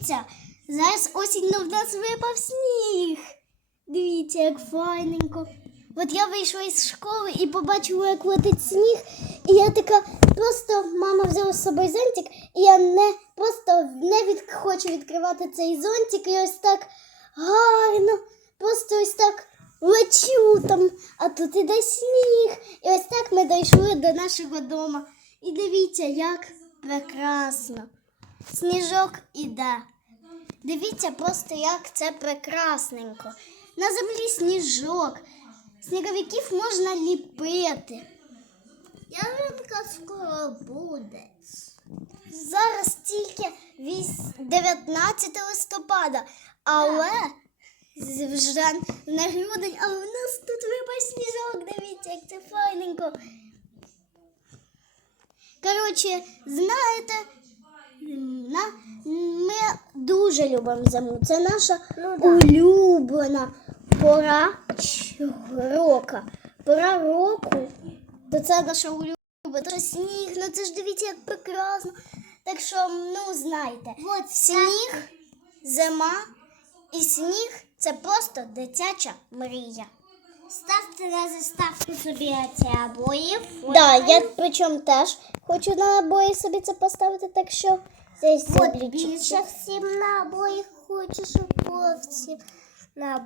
Дивіться, зараз осінь в нас випав сніг. Дивіться, як файненько. От я вийшла із школи і побачила, як летить сніг. І я така, просто мама взяла з собою зонтик, і я не просто не від, хочу відкривати цей зонтик, і ось так гарно, просто ось так лечу там, а тут іде сніг. І ось так ми дійшли до нашого дому. І дивіться, як прекрасно. Сніжок іде. Дивіться просто, як це прекрасненько. На землі сніжок. Сніговиків можна ліпити. Ялинка скоро буде. Зараз тільки 19 листопада, але вже не грудень, а в нас тут випав сніжок. Дивіться, як це файненько. Коротше, знаєте, на, дуже любимо зиму. Це наша улюблена пора року. Пора року. То це наша улюблена. Це сніг, ну це ж дивіться, як прекрасно. Так що, ну знаєте, сніг, зима і сніг це просто дитяча мрія. Ставте на заставку собі ці обої. Да, я причому теж хочу на обої собі це поставити, так що здесь От заблічиться. більше всім на обоих хочешь, всім на.